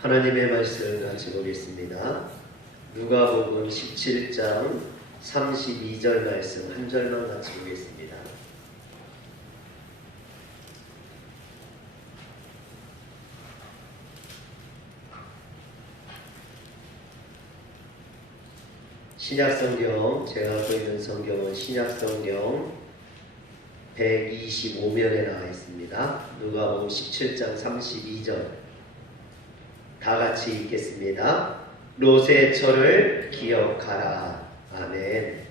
하나님의 말씀을 같이 보겠습니다. 누가복음 17장 32절 말씀 한 절만 같이 보겠습니다. 신약성경, 제가 갖고 있는 성경은 신약성경 125면에 나와 있습니다. 누가복음 17장 32절 다 같이 읽겠습니다. 롯의 철을 기억하라. 아멘.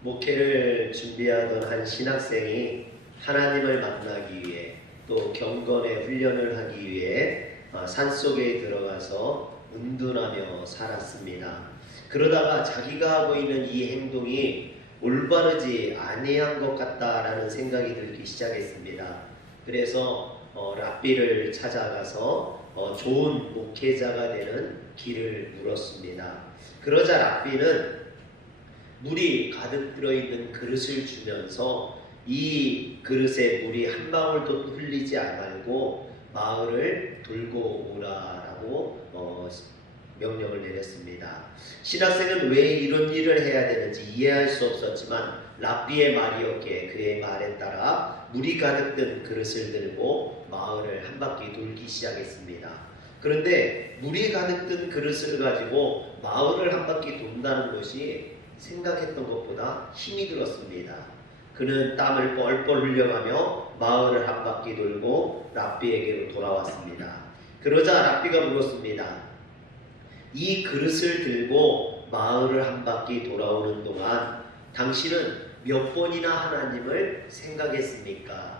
목회를 준비하던 한 신학생이 하나님을 만나기 위해 또 경건의 훈련을 하기 위해 산속에 들어가서 은둔하며 살았습니다. 그러다가 자기가 하고 있는 이 행동이 올바르지 아니한 것 같다라는 생각이 들기 시작했습니다. 그래서 랍비를 찾아가서 좋은 목회자가 되는 길을 물었습니다. 그러자 랍비는 물이 가득 들어있는 그릇을 주면서 이 그릇에 물이 한 방울도 흘리지 말고 마을을 돌고 오라라고 명령을 내렸습니다. 신학생은 왜 이런 일을 해야 되는지 이해할 수 없었지만 랍비의 말이었기에 그의 말에 따라 물이 가득 든 그릇을 들고 마을을 한 바퀴 돌기 시작했습니다. 그런데 물이 가득 든 그릇을 가지고 마을을 한 바퀴 돈다는 것이 생각했던 것보다 힘이 들었습니다. 그는 땀을 뻘뻘 흘려가며 마을을 한 바퀴 돌고 랍비에게로 돌아왔습니다. 그러자 랍비가 물었습니다. 이 그릇을 들고 마을을 한 바퀴 돌아오는 동안 당신은 몇 번이나 하나님을 생각했습니까?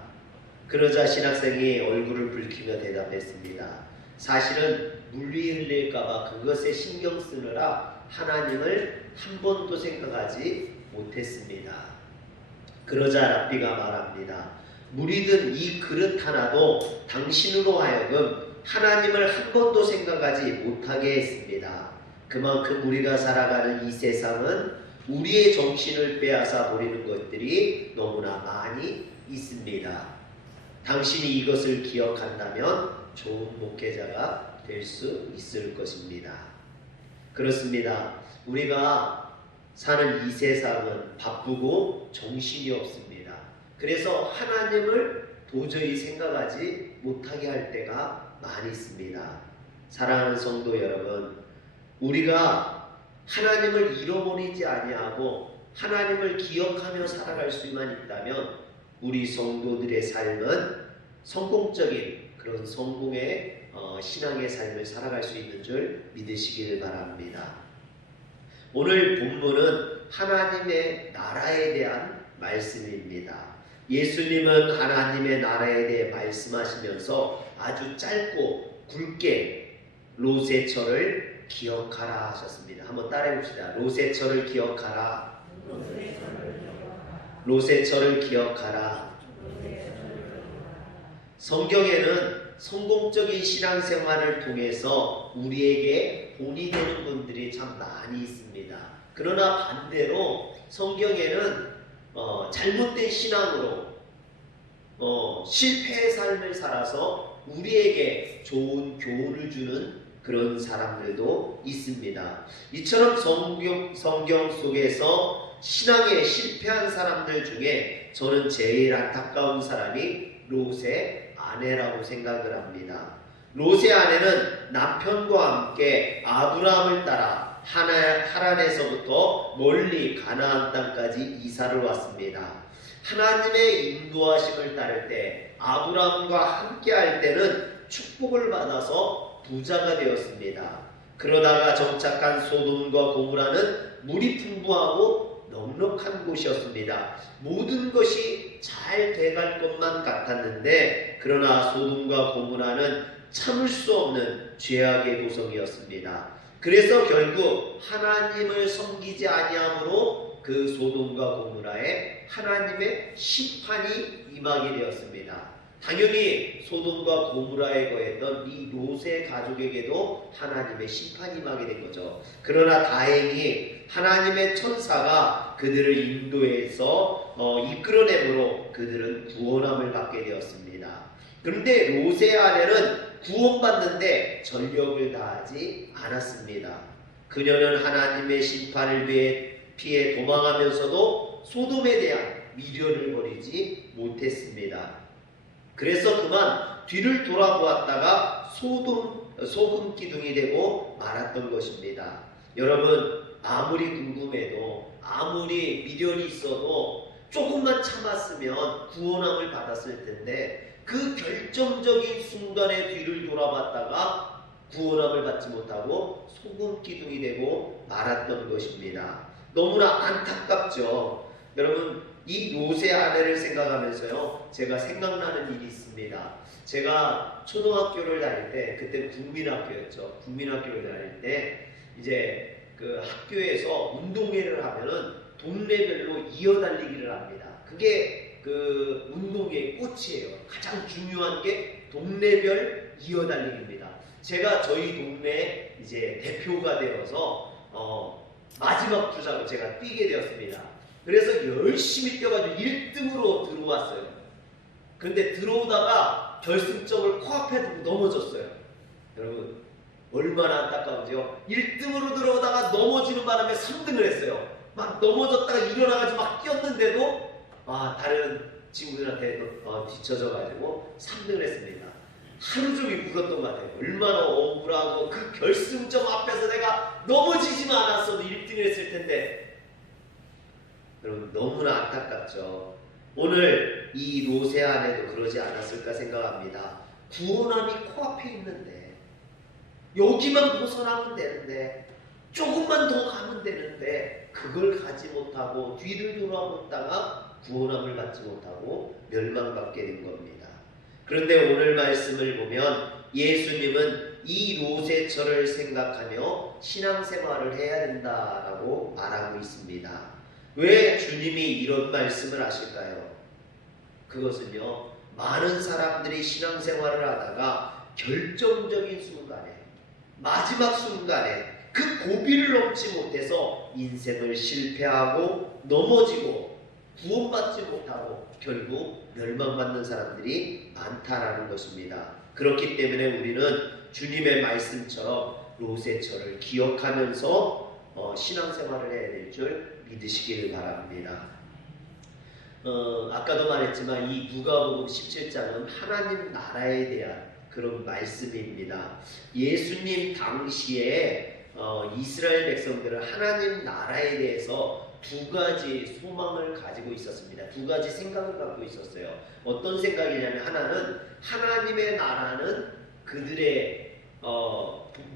그러자 신학생이 얼굴을 붉히며 대답했습니다. 사실은 물이 흘릴까봐 그것에 신경 쓰느라 하나님을 한 번도 생각하지 못했습니다. 그러자 랍비가 말합니다. 물이 든 이 그릇 하나도 당신으로 하여금 하나님을 한 번도 생각하지 못하게 했습니다. 그만큼 우리가 살아가는 이 세상은 우리의 정신을 빼앗아 버리는 것들이 너무나 많이 있습니다. 당신이 이것을 기억한다면 좋은 목회자가 될 수 있을 것입니다. 그렇습니다. 우리가 사는 이 세상은 바쁘고 정신이 없습니다. 그래서 하나님을 도저히 생각하지 못하게 할 때가 많이 있습니다. 사랑하는 성도 여러분, 우리가 하나님을 잃어버리지 아니하고 하나님을 기억하며 살아갈 수만 있다면 우리 성도들의 삶은 성공적인 그런 성공의 신앙의 삶을 살아갈 수 있는 줄 믿으시기를 바랍니다. 오늘 본문은 하나님의 나라에 대한 말씀입니다. 예수님은 하나님의 나라에 대해 말씀하시면서 아주 짧고 굵게 롯의 철을 기억하라 하셨습니다. 한번 따라해 봅시다. 롯의 철을 기억하라. 롯의 철을 기억하라. 성경에는 성공적인 신앙생활을 통해서 우리에게 본이 되는 분들이 참 많이 있습니다. 그러나 반대로 성경에는 잘못된 신앙으로 실패의 삶을 살아서 우리에게 좋은 교훈을 주는 그런 사람들도 있습니다. 이처럼 성경 속에서 신앙에 실패한 사람들 중에 저는 제일 안타까운 사람이 롯의 아내라고 생각을 합니다. 롯의 아내는 남편과 함께 아브라함을 따라 하란에서부터 멀리 가나안 땅까지 이사를 왔습니다. 하나님의 인도하심을 따를 때 아브라함과 함께 할 때는 축복을 받아서 부자가 되었습니다. 그러다가 정착한 소돔과 고모라는 물이 풍부하고 넉넉한 곳이었습니다. 모든 것이 잘 돼갈 것만 같았는데 그러나 소돔과 고모라는 참을 수 없는 죄악의 도성이었습니다. 그래서 결국 하나님을 섬기지 아니함으로 그 소돔과 고모라에 하나님의 심판이 임하게 되었습니다. 당연히 소돔과 고모라에 거했던 이 롯의 가족에게도 하나님의 심판이 임하게 된 거죠. 그러나 다행히 하나님의 천사가 그들을 인도해서 이끌어내므로 그들은 구원함을 받게 되었습니다. 그런데 롯의 아내는 구원받는데 전력을 다하지 않았습니다. 그녀는 하나님의 심판을 피해 도망하면서도 소돔에 대한 미련을 버리지 못했습니다. 그래서 그만 뒤를 돌아보았다가 소금 기둥이 되고 말았던 것입니다. 여러분, 아무리 궁금해도 아무리 미련이 있어도 조금만 참았으면 구원함을 받았을 텐데 그 결정적인 순간에 뒤를 돌아봤다가 구원함을 받지 못하고 소금 기둥이 되고 말았던 것입니다. 너무나 안타깝죠. 여러분, 이 롯의 아내를 생각하면서요, 제가 생각나는 일이 있습니다. 제가 초등학교를 다닐 때, 그때 국민학교였죠. 국민학교를 다닐 때 이제 그 학교에서 운동회를 하면은 동네별로 이어달리기를 합니다. 그게 그 운동회의 꽃이에요. 가장 중요한 게 동네별 이어달리기입니다. 제가 저희 동네 이제 대표가 되어서 마지막 주자로 제가 뛰게 되었습니다. 그래서 열심히 뛰어가지고 1등으로 들어왔어요. 그런데 들어오다가 결승점을 코앞에 두고 넘어졌어요. 여러분, 얼마나 안타까운지요. 1등으로 들어오다가 넘어지는 바람에 3등을 했어요. 막 넘어졌다가 일어나가지고 막 뛰었는데도 다른 친구들한테 뒤쳐져가지고 3등을 했습니다. 하루 종일 울었던 것 같아요. 얼마나 억울하고, 그 결승점 앞에서 내가 넘어지지만 않았어도 1등을 했을 텐데. 여러분, 너무나 안타깝죠. 오늘 이 롯의 아내도 그러지 않았을까 생각합니다. 구원함이 코앞에 있는데, 여기만 벗어나면 되는데, 조금만 더 가면 되는데 그걸 가지 못하고 뒤를 돌아보다가 구원함을 받지 못하고 멸망받게 된 겁니다. 그런데 오늘 말씀을 보면 예수님은 이 롯의 처를 생각하며 신앙생활을 해야 된다라고 말하고 있습니다. 왜 주님이 이런 말씀을 하실까요? 그것은요, 많은 사람들이 신앙생활을 하다가 결정적인 순간에, 마지막 순간에 그 고비를 넘지 못해서 인생을 실패하고 넘어지고 구원받지 못하고 결국 멸망받는 사람들이 많다라는 것입니다. 그렇기 때문에 우리는 주님의 말씀처럼 롯의 처를 기억하면서 신앙생활을 해야 될 줄 믿으시기를 바랍니다. 아까도 말했지만 이 누가복음 17장은 하나님 나라에 대한 그런 말씀입니다. 예수님 당시에 이스라엘 백성들은 하나님 나라에 대해서 두 가지 소망을 가지고 있었습니다. 두 가지 생각을 갖고 있었어요. 어떤 생각이냐면, 하나는 하나님의 나라는 그들의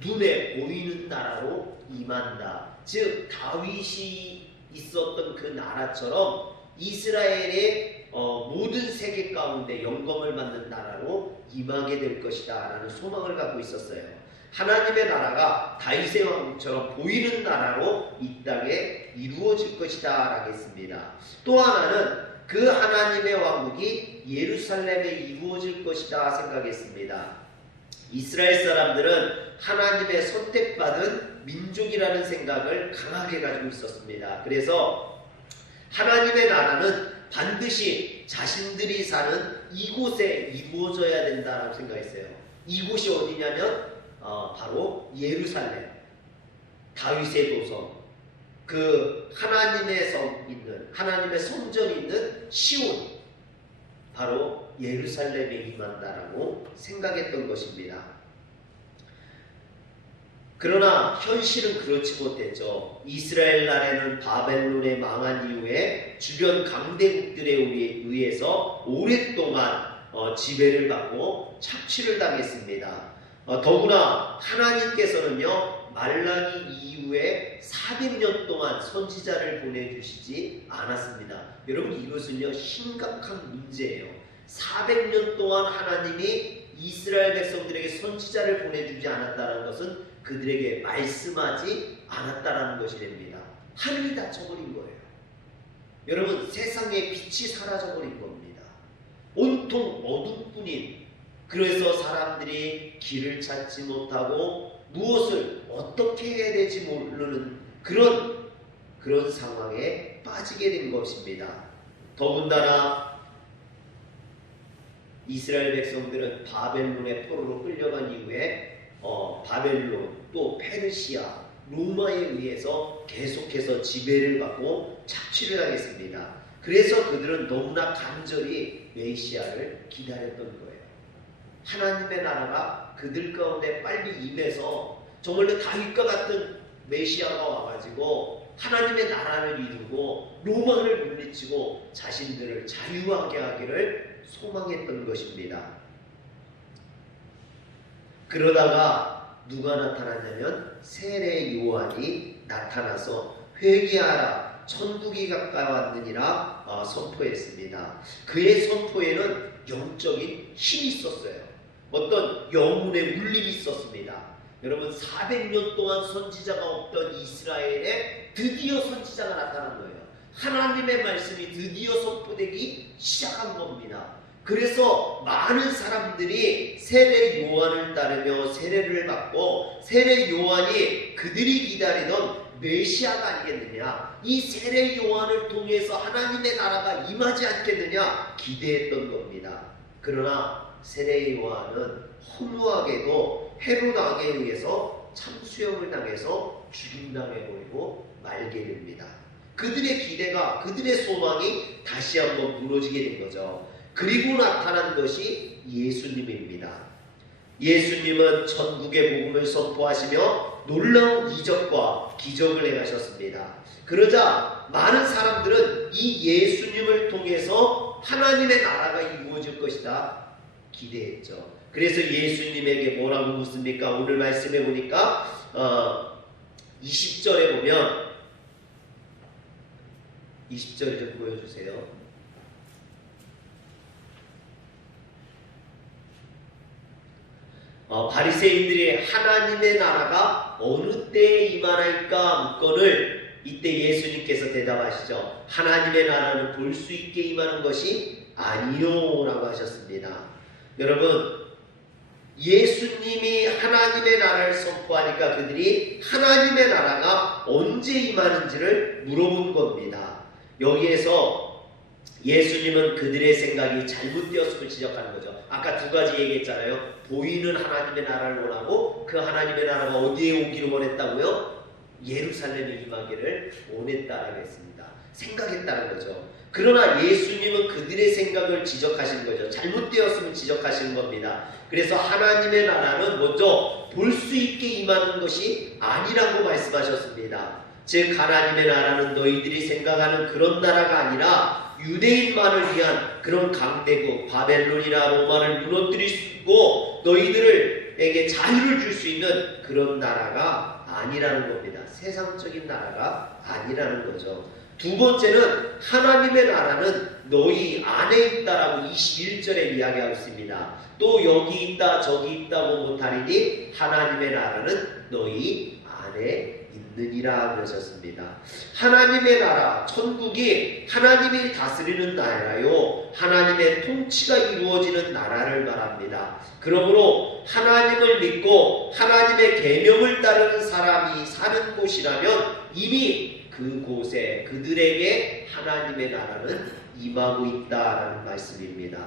눈에 보이는 나라로 임한다. 즉 다윗이 있었던 그 나라처럼 이스라엘의 모든 세계 가운데 영광을 받는 나라로 임하게 될 것이다 라는 소망을 갖고 있었어요. 하나님의 나라가 다윗의 왕국처럼 보이는 나라로 이 땅에 이루어질 것이다 라겠습니다. 또 하나는 그 하나님의 왕국이 예루살렘에 이루어질 것이다 생각했습니다. 이스라엘 사람들은 하나님의 선택받은 민족이라는 생각을 강하게 가지고 있었습니다. 그래서 하나님의 나라는 반드시 자신들이 사는 이곳에 이루어져야 된다라고 생각했어요. 이곳이 어디냐면 바로 예루살렘, 다윗의 도성, 그 하나님의 성 있는, 하나님의 성전이 있는 시온, 바로 예루살렘에 임한다라고 생각했던 것입니다. 그러나 현실은 그렇지 못했죠. 이스라엘 나라는 바벨론에 망한 이후에 주변 강대국들에 의해서 오랫동안 지배를 받고 착취를 당했습니다. 더구나 하나님께서는요, 말라기 이후에 400년 동안 선지자를 보내주시지 않았습니다. 여러분, 이것은요 심각한 문제예요. 400년 동안 하나님이 이스라엘 백성들에게 선지자를 보내주지 않았다는 것은 그들에게 말씀하지 않았다라는 것이 됩니다. 하늘이 닫혀버린 거예요. 여러분, 세상의 빛이 사라져버린 겁니다. 온통 어둠뿐인, 그래서 사람들이 길을 찾지 못하고 무엇을 어떻게 해야 될지 모르는 그런 그런 상황에 빠지게 된 것입니다. 더군다나 이스라엘 백성들은 바벨론의 포로로 끌려간 이후에 바벨론 또 페르시아 로마에 의해서 계속해서 지배를 받고 착취를 당했습니다. 그래서 그들은 너무나 간절히 메시아를 기다렸던 거예요. 하나님의 나라가 그들 가운데 빨리 임해서 정말로 다윗과 같은 메시아가 와가지고 하나님의 나라를 이루고 로마를 물리치고 자신들을 자유하게 하기를 소망했던 것입니다. 그러다가 누가 나타났냐면 세례 요한이 나타나서 회개하라 천국이 가까웠느니라 선포했습니다. 그의 선포에는 영적인 힘이 있었어요. 어떤 영혼의 울림이 있었습니다. 여러분 400년 동안 선지자가 없던 이스라엘에 드디어 선지자가 나타난 거예요. 하나님의 말씀이 드디어 선포되기 시작한 겁니다. 그래서 많은 사람들이 세례 요한을 따르며 세례를 받고 세례 요한이 그들이 기다리던 메시아가 아니겠느냐, 이 세례 요한을 통해서 하나님의 나라가 임하지 않겠느냐 기대했던 겁니다. 그러나 세례 요한은 허무하게도 헤롯 왕에 의해서 참수형을 당해서 죽임당해버리고 말게 됩니다. 그들의 기대가, 그들의 소망이 다시 한번 무너지게 된 거죠. 그리고 나타난 것이 예수님입니다. 예수님은 천국의 복음을 선포하시며 놀라운 이적과 기적을 행하셨습니다. 그러자 많은 사람들은 이 예수님을 통해서 하나님의 나라가 이루어질 것이다 기대했죠. 그래서 예수님에게 뭐라고 묻습니까? 오늘 말씀해 보니까 20절에 보면 20절 좀 보여주세요. 바리새인들이 하나님의 나라가 어느 때에 임하나이까 묻거늘 이때 예수님께서 대답하시죠. 하나님의 나라는 볼 수 있게 임하는 것이 아니요 라고 하셨습니다. 여러분, 예수님이 하나님의 나라를 선포하니까 그들이 하나님의 나라가 언제 임하는지를 물어본 겁니다. 여기에서 예수님은 그들의 생각이 잘못되었음을 지적하는 거죠. 아까 두 가지 얘기했잖아요. 보이는 하나님의 나라를 원하고 그 하나님의 나라가 어디에 오기를 원했다고요? 예루살렘에 임하기를 원했다라고 했습니다. 생각했다는 거죠. 그러나 예수님은 그들의 생각을 지적하시는 거죠. 잘못되었음을 지적하시는 겁니다. 그래서 하나님의 나라는 먼저 볼 수 있게 임하는 것이 아니라고 말씀하셨습니다. 즉 하나님의 나라는 너희들이 생각하는 그런 나라가 아니라 유대인만을 위한 그런 강대국 바벨론이나 로마를 무너뜨릴 수 있고 너희들에게 자유를 줄 수 있는 그런 나라가 아니라는 겁니다. 세상적인 나라가 아니라는 거죠. 두 번째는 하나님의 나라는 너희 안에 있다라고 21절에 이야기하고 있습니다. 또 여기 있다 저기 있다고 못하리니 하나님의 나라는 너희 안에 있느니라 그러셨습니다. 하나님의 나라, 천국이 하나님이 다스리는 나라요, 하나님의 통치가 이루어지는 나라를 말합니다. 그러므로 하나님을 믿고 하나님의 계명을 따르는 사람이 사는 곳이라면 이미 그곳에 그들에게 하나님의 나라는 임하고 있다라는 말씀입니다.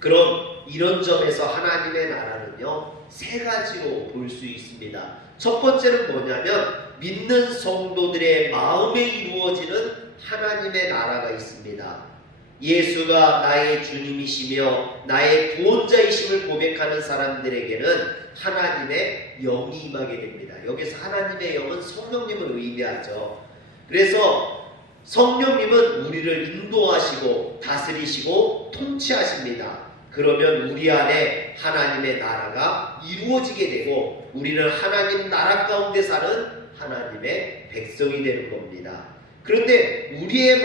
그럼 이런 점에서 하나님의 나라는요, 세 가지로 볼 수 있습니다. 첫 번째는 뭐냐면 믿는 성도들의 마음에 이루어지는 하나님의 나라가 있습니다. 예수가 나의 주님이시며 나의 구원자이심을 고백하는 사람들에게는 하나님의 영이 임하게 됩니다. 여기서 하나님의 영은 성령님을 의미하죠. 그래서 성령님은 우리를 인도하시고 다스리시고 통치하십니다. 그러면 우리 안에 하나님의 나라가 이루어지게 되고 우리는 하나님 나라 가운데 사는 하나님의 백성이 되는 겁니다. 그런데 우리의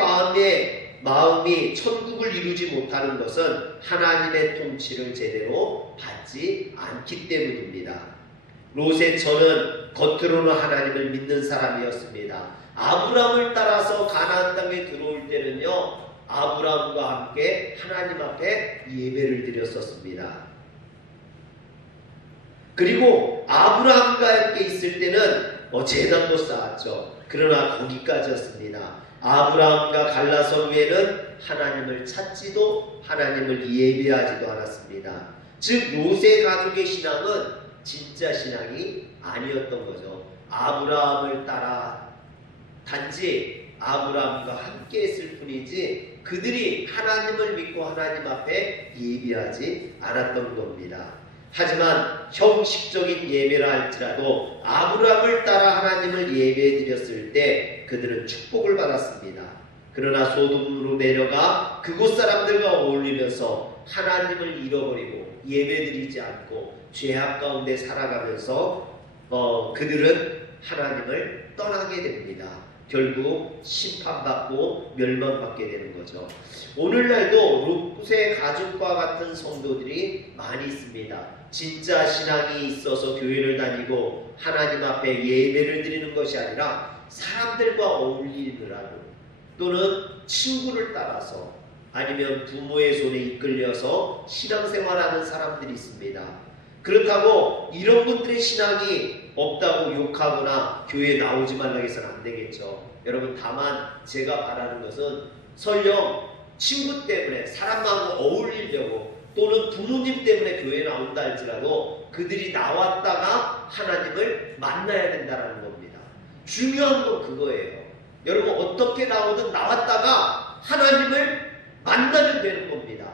마음이 천국을 이루지 못하는 것은 하나님의 통치를 제대로 받지 않기 때문입니다. 롯의 저는 겉으로는 하나님을 믿는 사람이었습니다. 아브라함을 따라서 가나안 땅에 들어올 때는요, 아브라함과 함께 하나님 앞에 예배를 드렸었습니다. 그리고 아브라함과 함께 있을 때는 제단도 쌓았죠. 그러나 거기까지였습니다. 아브라함과 갈라선 후에는 하나님을 찾지도 하나님을 예배하지도 않았습니다. 즉 롯의 가족의 신앙은 진짜 신앙이 아니었던 거죠. 아브라함을 따라 단지 아브라함과 함께 했을 뿐이지 그들이 하나님을 믿고 하나님 앞에 예배하지 않았던 겁니다. 하지만 형식적인 예배라 할지라도 아브라함을 따라 하나님을 예배해 드렸을 때 그들은 축복을 받았습니다. 그러나 소돔으로 내려가 그곳 사람들과 어울리면서 하나님을 잃어버리고 예배드리지 않고 죄악 가운데 살아가면서 그들은 하나님을 떠나게 됩니다. 결국 심판받고 멸망받게 되는 거죠. 오늘날도 롯의 가족과 같은 성도들이 많이 있습니다. 진짜 신앙이 있어서 교회를 다니고 하나님 앞에 예배를 드리는 것이 아니라 사람들과 어울리느라고 또는 친구를 따라서 아니면 부모의 손에 이끌려서 신앙생활하는 사람들이 있습니다. 그렇다고 이런 분들의 신앙이 없다고 욕하거나 교회에 나오지 말라고 해서는 안 되겠죠. 여러분, 다만 제가 바라는 것은 설령 친구 때문에 사람하고 어울리려고 또는 부모님 때문에 교회에 나온다 할지라도 그들이 나왔다가 하나님을 만나야 된다는 겁니다. 중요한 건 그거예요. 여러분, 어떻게 나오든 나왔다가 하나님을 만나면 되는 겁니다.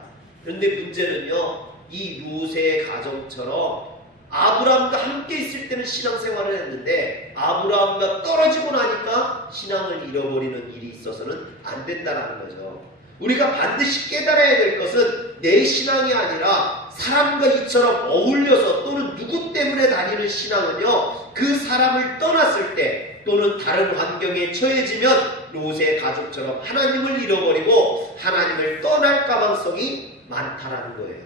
그런데 문제는요, 이 롯의 가정처럼 아브라함과 함께 있을 때는 신앙생활을 했는데 아브라함과 떨어지고 나니까 신앙을 잃어버리는 일이 있어서는 안 된다는 거죠. 우리가 반드시 깨달아야 될 것은 내 신앙이 아니라 사람과 이처럼 어울려서 또는 누구 때문에 다니는 신앙은요, 그 사람을 떠났을 때 또는 다른 환경에 처해지면 롯의 가족처럼 하나님을 잃어버리고 하나님을 떠날 가망성이 많다라는 거예요.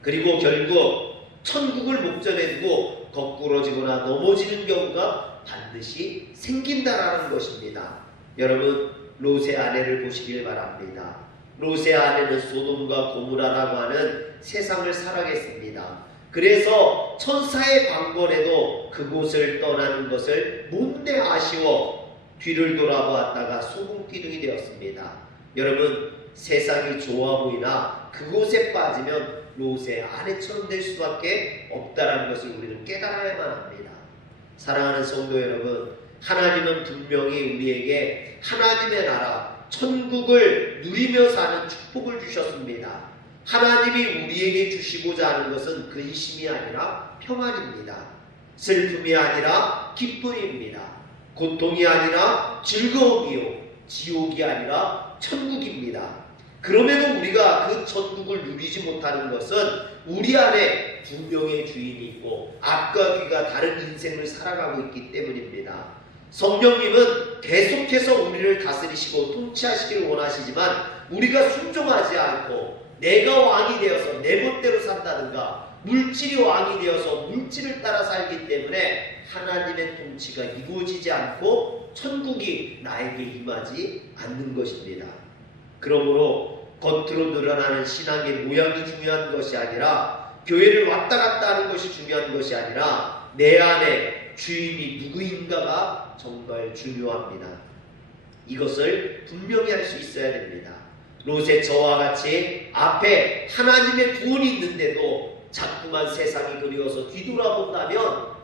그리고 결국 천국을 목전에 두고 거꾸러지거나 넘어지는 경우가 반드시 생긴다라는 것입니다. 여러분, 롯의 아내를 보시길 바랍니다. 롯의 아내는 소돔과 고모라라고 하는 세상을 살아겠습니다. 그래서 천사의 방번에도 그곳을 떠나는 것을 못내 아쉬워 뒤를 돌아보았다가 소금기둥이 되었습니다. 여러분, 세상이 좋아 보이나 그곳에 빠지면 롯의 아내처럼 될 수밖에 없다는 것을 우리는 깨달아야만 합니다. 사랑하는 성도 여러분, 하나님은 분명히 우리에게 하나님의 나라, 천국을 누리며 사는 축복을 주셨습니다. 하나님이 우리에게 주시고자 하는 것은 근심이 아니라 평안입니다. 슬픔이 아니라 기쁨입니다. 고통이 아니라 즐거움이요, 지옥이 아니라 천국입니다. 그럼에도 우리가 그 천국을 누리지 못하는 것은 우리 안에 두 명의 주인이 있고 앞과 뒤가 다른 인생을 살아가고 있기 때문입니다. 성령님은 계속해서 우리를 다스리시고 통치하시기를 원하시지만 우리가 순종하지 않고 내가 왕이 되어서 내 멋대로 산다든가 물질이 왕이 되어서 물질을 따라 살기 때문에 하나님의 통치가 이루어지지 않고 천국이 나에게 임하지 않는 것입니다. 그러므로 겉으로 드러나는 신앙의 모양이 중요한 것이 아니라 교회를 왔다 갔다 하는 것이 중요한 것이 아니라 내 안에 주인이 누구인가가 정말 중요합니다. 이것을 분명히 할 수 있어야 됩니다. 롯의 저와 같이 앞에 하나님의 구원이 있는데도 자꾸만 세상이 그리워서 뒤돌아본다면,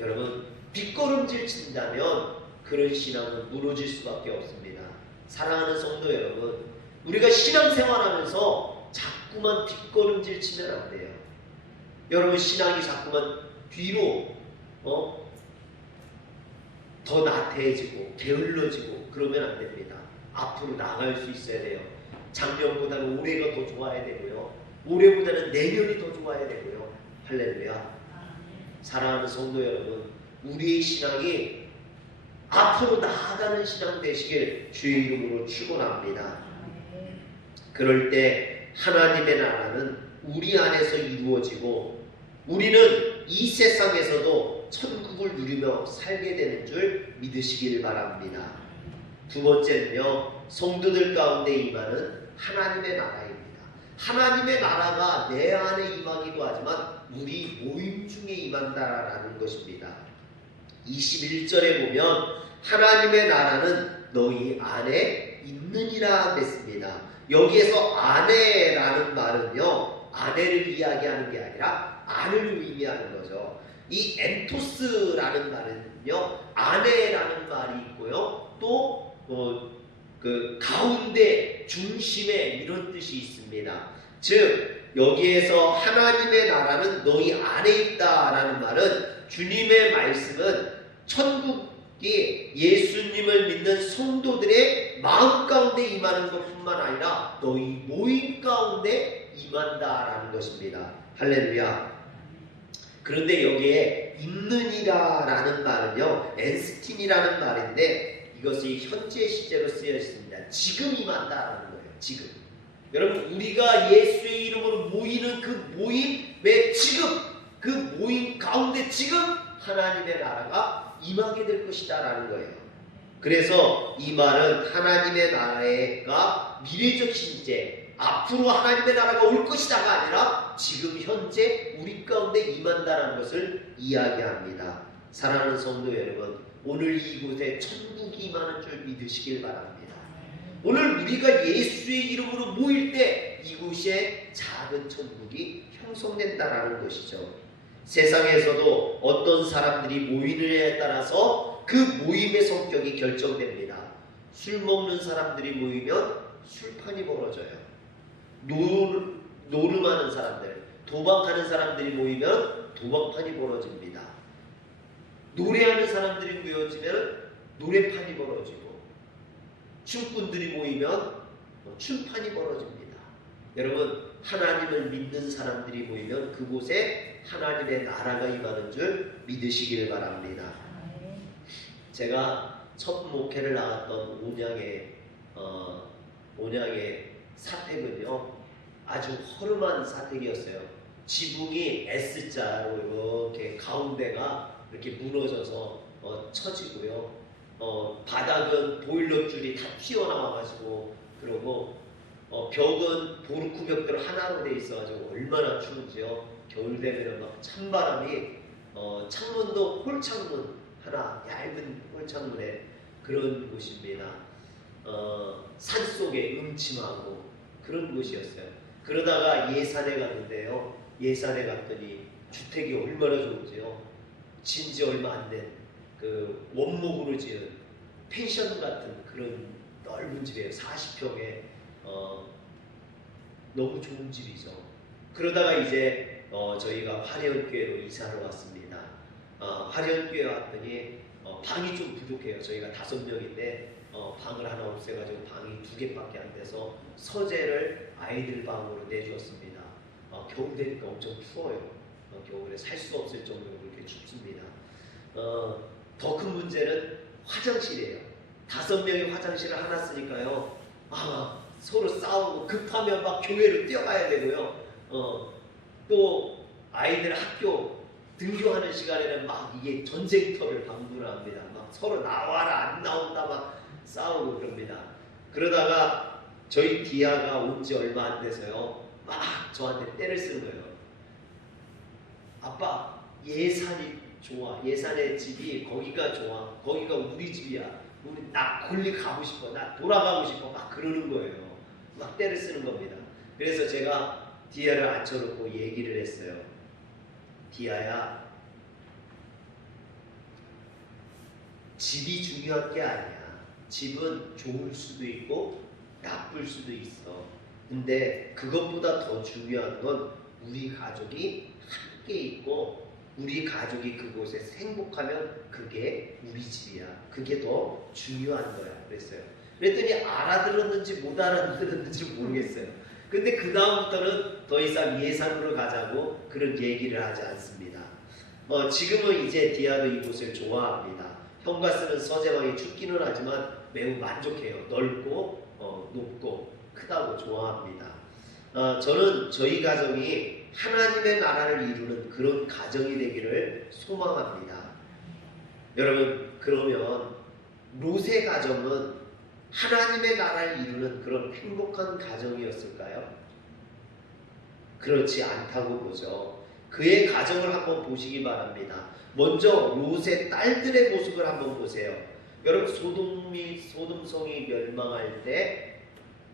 여러분, 뒷걸음질 친다면 그런 신앙은 무너질 수밖에 없습니다. 사랑하는 성도 여러분, 우리가 신앙생활하면서 자꾸만 뒷걸음질 치면 안 돼요. 여러분, 신앙이 자꾸만 뒤로 더 나태해지고 게을러지고 그러면 안 됩니다. 앞으로 나아갈 수 있어야 돼요. 작년보다는 올해가 더 좋아야 되고요. 올해보다는 내년이 더 좋아야 되고요. 할렐루야. 사랑하는 성도 여러분, 우리의 신앙이 앞으로 나아가는 신앙 되시길 주의 이름으로 축원합니다. 그럴 때 하나님의 나라는 우리 안에서 이루어지고 우리는 이 세상에서도 천국을 누리며 살게 되는 줄 믿으시길 바랍니다. 두 번째는요, 성도들 가운데 임하는 하나님의 나라입니다. 하나님의 나라가 내 안에 임하기도 하지만 우리 모임 중에 임한다라는 것입니다. 21절에 보면 하나님의 나라는 너희 안에 있느니라 했습니다. 여기에서 아내라는 말은요, 아내를 이야기하는 게 아니라 아내를 의미하는 거죠. 이 엔토스라는 말은요, 아내라는 말이 있고요, 또 그 가운데, 중심에 이런 뜻이 있습니다. 즉 여기에서 하나님의 나라는 너희 안에 있다라는 말은, 주님의 말씀은 천국이 예수님을 믿는 성도들의 마음 가운데 임하는 것뿐만 아니라 너희 모임 가운데 임한다라는 것입니다. 할렐루야. 그런데 여기에 있느니라라는 말은요, 엔스틴이라는 말인데 이것이 현재 시제로 쓰여 있습니다. 지금 임한다라는 거예요. 지금. 여러분, 우리가 예수의 이름으로 모이는 그 모임의 지금, 그 모임 가운데 지금 하나님의 나라가 임하게 될 것이다라는 거예요. 그래서 이 말은 하나님의 나라가 미래적 시제, 앞으로 하나님의 나라가 올 것이다가 아니라 지금 현재 우리 가운데 임한다라는 것을 이야기합니다. 사랑하는 성도 여러분, 오늘 이곳에 천국이 임하는 줄 믿으시길 바랍니다. 오늘 우리가 예수의 이름으로 모일 때 이곳에 작은 천국이 형성된다라는 것이죠. 세상에서도 어떤 사람들이 모이느냐에 따라서 그 모임의 성격이 결정됩니다. 술 먹는 사람들이 모이면 술판이 벌어져요. 노름하는 사람들, 도박하는 사람들이 모이면 도박판이 벌어집니다. 노래하는 사람들이 모여지면 노래판이 벌어지고, 춤꾼들이 모이면 춤판이 벌어집니다. 여러분, 하나님을 믿는 사람들이 모이면 그곳에 하나님의 나라가 임하는 줄 믿으시길 바랍니다. 제가 첫 목회를 나갔던 온양의 사택은요, 아주 허름한 사택이었어요. 지붕이 S자로 이렇게 가운데가 이렇게 무너져서 처지고요. 바닥은 보일러 줄이 다 튀어나와가지고, 그리고 벽은 보르크 벽들 하나로 돼 있어가지고 얼마나 추운지요. 겨울 되면 막 찬바람이, 창문도 홀창문 하나, 얇은 홀창문에 그런 곳입니다. 산속에 음침하고 그런 곳이었어요. 그러다가 예산에 갔는데요, 예산에 갔더니 주택이 얼마나 좋은지요. 진지 얼마 안 된 그 원목으로 지은 펜션 같은 그런 넓은 집이에요. 40평에 너무 좋은 집이죠. 그러다가 이제 저희가 화련교회로 이사를 왔습니다. 화련교회 왔더니 방이 좀 부족해요. 저희가 5명인데 방을 하나 없애가지고 방이 2개밖에 안 돼서 서재를 아이들 방으로 내주었습니다. 겨울 되니까 엄청 추워요. 겨울에 살 수 없을 정도로 그렇게 춥습니다. 더 큰 문제는 화장실이에요. 5명이 화장실을 하나 쓰니까요, 서로 싸우고 급하면 막 교회로 뛰어가야 되고요. 또 아이들 학교 등교하는 시간에는 막 이게 전쟁터를 방문합니다. 막 서로 나와라 안 나온다 막 싸우고 그럽니다. 그러다가 저희 디아가 온 지 얼마 안 돼서요, 막 저한테 때를 쓰는 거예요. 아빠, 예산이 좋아. 예산의 집이 거기가 좋아. 거기가 우리 집이야. 나 골리 가고 싶어. 나 돌아가고 싶어. 막 그러는 거예요. 막 때를 쓰는 겁니다. 그래서 제가 디아를 앉혀놓고 얘기를 했어요. 디아야, 집이 중요한 게 아니야. 집은 좋을 수도 있고 나쁠 수도 있어. 근데 그것보다 더 중요한 건 우리 가족이 함께 있고 우리 가족이 그곳에서 행복하면 그게 우리 집이야. 그게 더 중요한 거야. 그랬어요. 그랬더니 알아들었는지 못 알아들었는지 모르겠어요. 근데 그 다음부터는 더 이상 예산으로 가자고 그런 얘기를 하지 않습니다. 지금은 이제 디아도 이곳을 좋아합니다. 형과 쓰는 서재방이 춥기는 하지만 매우 만족해요. 넓고 높고 크다고 좋아합니다. 저는 저희 가정이 하나님의 나라를 이루는 그런 가정이 되기를 소망합니다. 여러분, 그러면 롯의 가정은 하나님의 나라를 이루는 그런 행복한 가정이었을까요? 그렇지 않다고 보죠. 그의 가정을 한번 보시기 바랍니다. 먼저 롯의 딸들의 모습을 한번 보세요. 여러분, 소돔성이 멸망할 때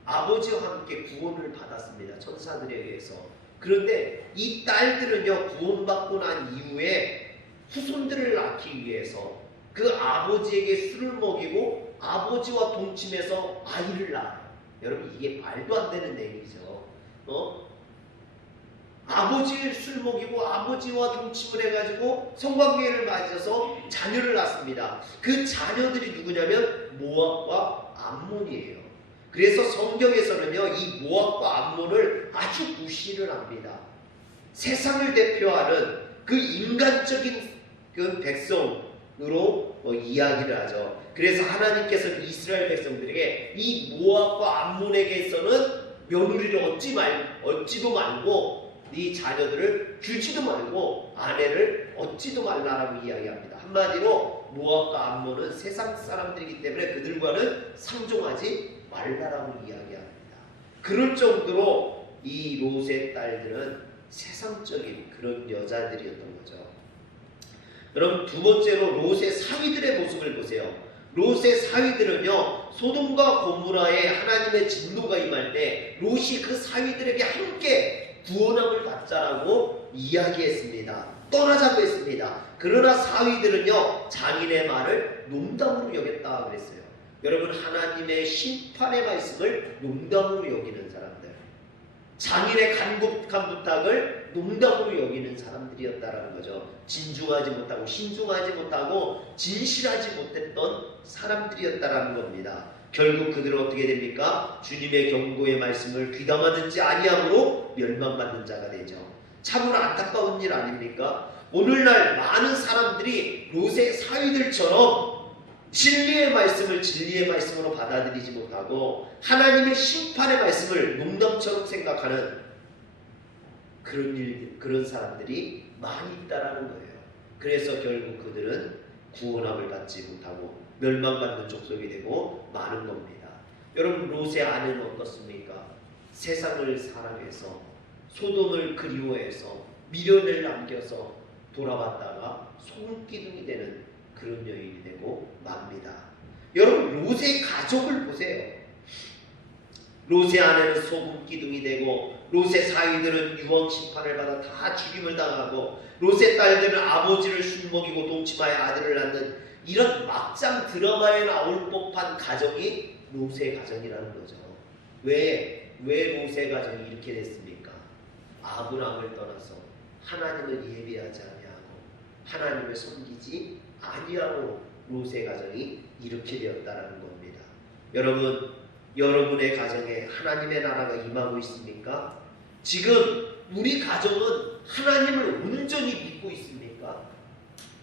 아버지와 함께 구원을 받았습니다. 천사들에 의해서. 그런데 이 딸들은요, 구원받고 난 이후에 후손들을 낳기 위해서 그 아버지에게 술을 먹이고 아버지와 동침해서 아이를 낳아요. 여러분, 이게 말도 안 되는 얘기죠. 아버지를 술 먹이고 아버지와 동침을 해가지고 성관계를 맞아서 자녀를 낳습니다. 그 자녀들이 누구냐면 모압과 암몬이에요. 그래서 성경에서는요, 이 모압과 암몬을 아주 무시를 합니다. 세상을 대표하는 그 인간적인 그 백성으로 이야기를 하죠. 그래서 하나님께서 이스라엘 백성들에게 이 모압과 암몬에게서는 며느리를 얻지도 말고 네 자녀들을 주지도 말고 아내를 얻지도 말라라고 이야기합니다. 한마디로 모압과 암몬은 세상 사람들이기 때문에 그들과는 상종하지 말라라고 이야기합니다. 그럴 정도로 이 롯의 딸들은 세상적인 그런 여자들이었던 거죠. 여러분, 두 번째로 롯의 사위들의 모습을 보세요. 롯의 사위들은요, 소돔과 고모라에 하나님의 진노가 임할 때 롯이 그 사위들에게 함께 구원함을 받자라고 이야기했습니다. 떠나자고 했습니다. 그러나 사위들은요, 장인의 말을 농담으로 여겼다 그랬어요. 여러분, 하나님의 심판의 말씀을 농담으로 여기는 사람들, 장인의 간곡한 부탁을 농담으로 여기는 사람들이었다라는 거죠. 진중하지 못하고 신중하지 못하고 진실하지 못했던 사람들이었다라는 겁니다. 결국 그들은 어떻게 됩니까? 주님의 경고의 말씀을 귀담아듣지 아니함으로 멸망받는 자가 되죠. 참으로 안타까운 일 아닙니까? 오늘날 많은 사람들이 롯의 사위들처럼 진리의 말씀을 진리의 말씀으로 받아들이지 못하고 하나님의 심판의 말씀을 농담처럼 생각하는 그런 사람들이 많이 있다라는 거예요. 그래서 결국 그들은 구원함을 받지 못하고 멸망받는 족속이 되고 마는 겁니다. 여러분, 롯의 아내는 어떻습니까? 세상을 사랑해서 소돔을 그리워해서 미련을 남겨서 돌아왔다가 소금기둥이 되는 그런 여인이 되고 맙니다. 여러분, 롯의 가족을 보세요. 롯의 아내는 소금기둥이 되고 롯의 사위들은 유언 심판을 받아 다 죽임을 당하고 롯의 딸들은 아버지를 술 먹이고 동침하여 아들을 낳는 이런 막장 드라마에 나올 법한 가정이 롯의 가정이라는 거죠. 왜 롯의 가정이 이렇게 됐습니까? 아브라함을 떠나서 하나님을 예배하지 아니하고 하나님을 섬기지 아니하고 롯의 가정이 이렇게 되었다는 겁니다. 여러분, 여러분의 가정에 하나님의 나라가 임하고 있습니까? 지금 우리 가정은 하나님을 온전히 믿고 있습니까?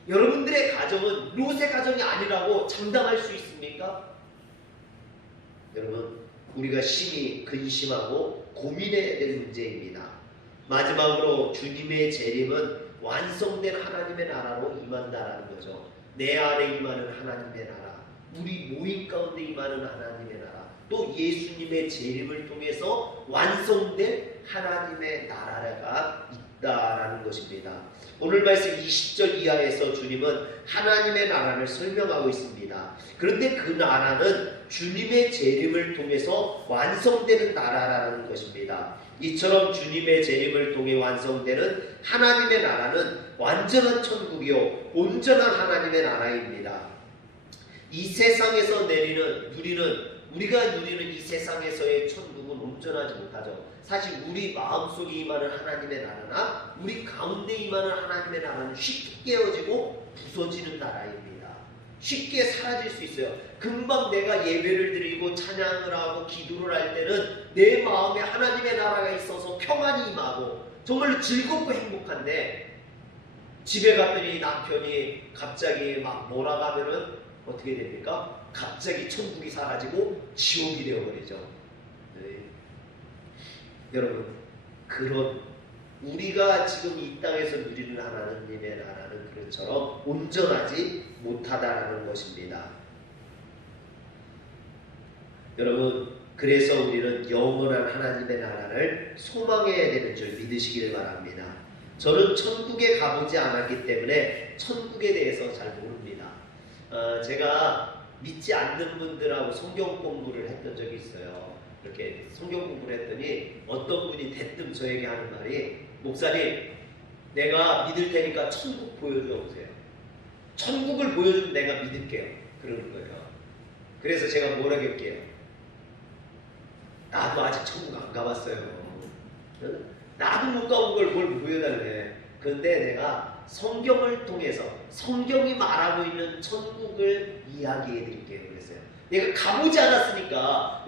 여러분들의 가정은 롯의 가정이 아니라고 장담할 수 있습니까? 여러분, 우리가 심히 근심하고 고민해야 될 문제입니다. 마지막으로 주님의 재림은 완성된 하나님의 나라로 임한다라는 거죠. 내 안에 임하는 하나님의 나라, 우리 모임 가운데 임하는 하나님의 나라, 또 예수님의 재림을 통해서 완성된 하나님의 나라가 있다라는 것입니다. 오늘 말씀 20절 이하에서 주님은 하나님의 나라를 설명하고 있습니다. 그런데 그 나라는 주님의 재림을 통해서 완성되는 나라라는 것입니다. 이처럼 주님의 재림을 통해 완성되는 하나님의 나라는 완전한 천국이요 온전한 하나님의 나라입니다. 이 세상에서 우리가 누리는 이 세상에서의 천국은 온전하지 못하죠. 사실 우리 마음속에 임하는 하나님의 나라나 우리 가운데 임하는 하나님의 나라는 쉽게 깨어지고 부서지는 나라입니다. 쉽게 사라질 수 있어요. 금방 내가 예배를 드리고 찬양을 하고 기도를 할 때는 내 마음에 하나님의 나라가 있어서 평안이 임하고 정말로 즐겁고 행복한데, 집에 갔더니 남편이 갑자기 막 몰아가면은 어떻게 됩니까? 갑자기 천국이 사라지고 지옥이 되어버리죠. 네. 여러분, 그런 우리가 지금 이 땅에서 누리는 하나님의 나라는 그것처럼 온전하지 못하다라는 것입니다. 여러분, 그래서 우리는 영원한 하나님의 나라를 소망해야 되는 줄 믿으시기를 바랍니다. 저는 천국에 가보지 않았기 때문에 천국에 대해서 잘 모릅니다. 제가 믿지 않는 분들하고 성경 공부를 했던 적이 있어요. 이렇게 성경 공부를 했더니 어떤 분이 대뜸 저에게 하는 말이, 목사님, 내가 믿을 테니까 천국 보여줘 보세요. 천국을 보여주면 내가 믿을게요. 그러는 거예요. 그래서 제가 뭐라고 할게요? 나도 아직 천국 안 가봤어요. 나도 못 가본 걸 뭘 보여달래. 그런데 내가 성경을 통해서 성경이 말하고 있는 천국을 이야기해 드릴게요. 그랬어요. 내가 가보지 않았으니까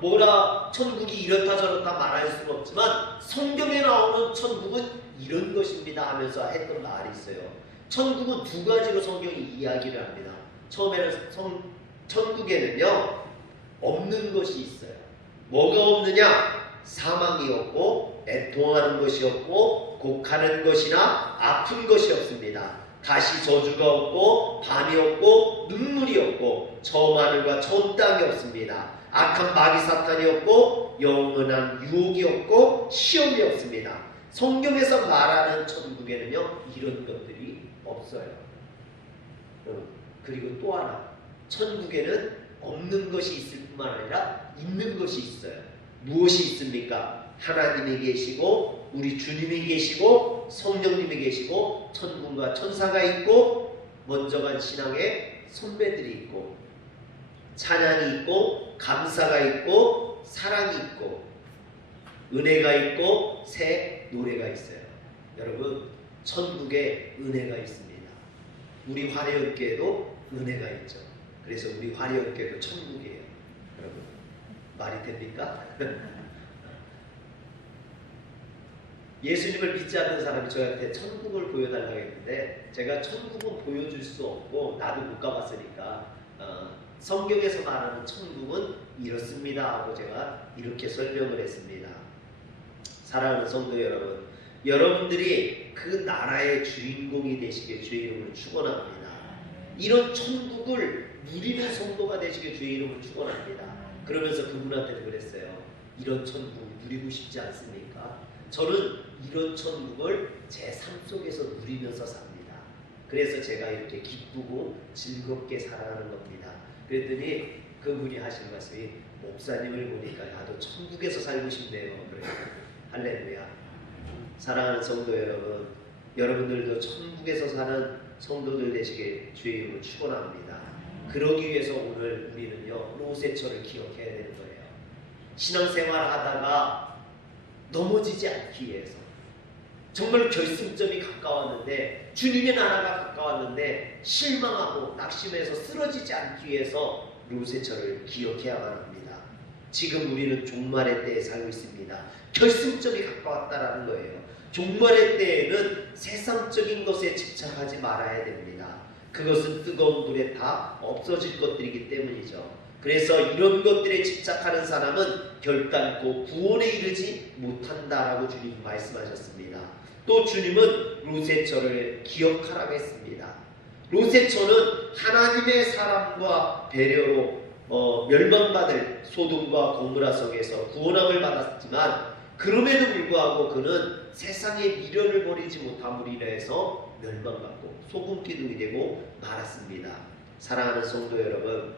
뭐라 천국이 이렇다 저렇다 말할 수는 없지만 성경에 나오는 천국은 이런 것입니다 하면서 했던 말이 있어요. 천국은 두 가지로 성경이 이야기를 합니다. 처음에는 천국에는요 없는 것이 있어요. 뭐가 없느냐? 사망이 없고 애통하는 것이 없고 곡하는 것이나 아픈 것이 없습니다. 다시 저주가 없고 밤이 없고 눈물이 없고 처음 하늘과 처음 땅이 없습니다. 악한 마귀 사탄이 없고 영원한 유혹이 없고 시험이 없습니다. 성경에서 말하는 천국에는요 이런 것들이 없어요. 그리고 또 하나, 천국에는 없는 것이 있을 뿐만 아니라 있는 것이 있어요. 무엇이 있습니까? 하나님이 계시고 우리 주님이 계시고 성령님이 계시고 천군과 천사가 있고 먼저 간 신앙의 선배들이 있고 찬양이 있고 감사가 있고 사랑이 있고 은혜가 있고 새 노래가 있어요. 여러분, 천국에 은혜가 있습니다. 우리 화려교회도 은혜가 있죠. 그래서 우리 화려교회도 천국이에요. 여러분, 말이 됩니까? 예수님을 믿지 않는 사람이 저한테 천국을 보여달라고 했는데 제가 천국은 보여줄 수 없고 나도 못 가봤으니까 성경에서 말하는 천국은 이렇습니다 하고 제가 이렇게 설명을 했습니다. 사랑하는 성도 여러분, 여러분들이 그 나라의 주인공이 되시길 주의 이름으로 축원합니다. 이런 천국을 누리는 성도가 되시길 주의 이름으로 축원합니다. 그러면서 그분한테 그랬어요. 이런 천국 누리고 싶지 않습니까? 저는 이런 천국을 제 삶 속에서 누리면서 삽니다. 그래서 제가 이렇게 기쁘고 즐겁게 살아가는 겁니다. 그랬더니 그분이 하신 말씀이, 목사님을 보니까 나도 천국에서 살고 싶네요. 할렐루야. 사랑하는 성도 여러분, 여러분들도 천국에서 사는 성도들 되시길 주의 이름으로 축원합니다. 그러기 위해서 오늘 우리는요 로세처를 기억해야 되는 거예요. 신앙생활 하다가 넘어지지 않기 위해서, 정말 결승점이 가까웠는데 주님의 나라가 가까웠는데 실망하고 낙심해서 쓰러지지 않기 위해서 로세처를 기억해야만 합니다. 지금 우리는 종말의 때에 살고 있습니다. 결승점이 가까웠다라는 거예요. 종말의 때에는 세상적인 것에 집착하지 말아야 됩니다. 그것은 뜨거운 불에 다 없어질 것들이기 때문이죠. 그래서 이런 것들에 집착하는 사람은 결단코 구원에 이르지 못한다라고 주님 말씀하셨습니다. 또 주님은 로세처를 기억하라고 했습니다. 로세처는 하나님의 사랑과 배려로 멸망받을 소돔과 고모라 성에서 구원함을 받았지만 그럼에도 불구하고 그는 세상의 미련을 버리지 못함으로 인해서 멸망받고 소금기둥이 되고 말았습니다. 사랑하는 성도 여러분,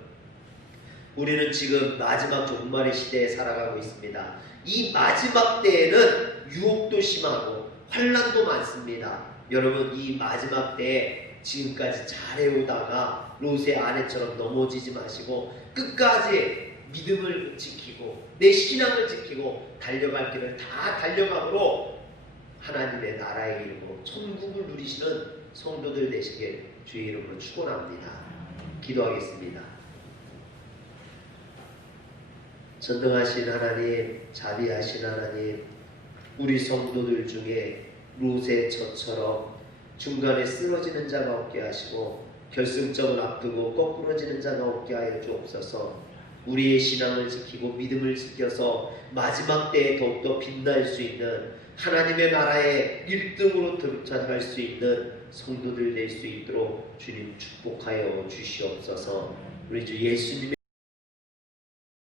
우리는 지금 마지막 종말의 시대에 살아가고 있습니다. 이 마지막 때에는 유혹도 심하고 환난도 많습니다. 여러분, 이 마지막 때에 지금까지 잘해오다가 롯의 아내처럼 넘어지지 마시고 끝까지 믿음을 지키고 내 신앙을 지키고 달려갈 길을 다 달려가므로 하나님의 나라의 이름으로 천국을 누리시는 성도들 되시길 주의 이름으로 축원합니다. 기도하겠습니다. 전능하신 하나님, 자비하신 하나님, 우리 성도들 중에 롯의처처럼 중간에 쓰러지는 자가 없게 하시고 결승점을 앞두고 거꾸러지는 자가 없게 하여 주옵소서. 우리의 신앙을 지키고 믿음을 지켜서 마지막 때에 더욱더 빛날 수 있는 하나님의 나라의 1등으로 도착할 수 있는 성도들 될 수 있도록 주님 축복하여 주시옵소서. 우리 주 예수님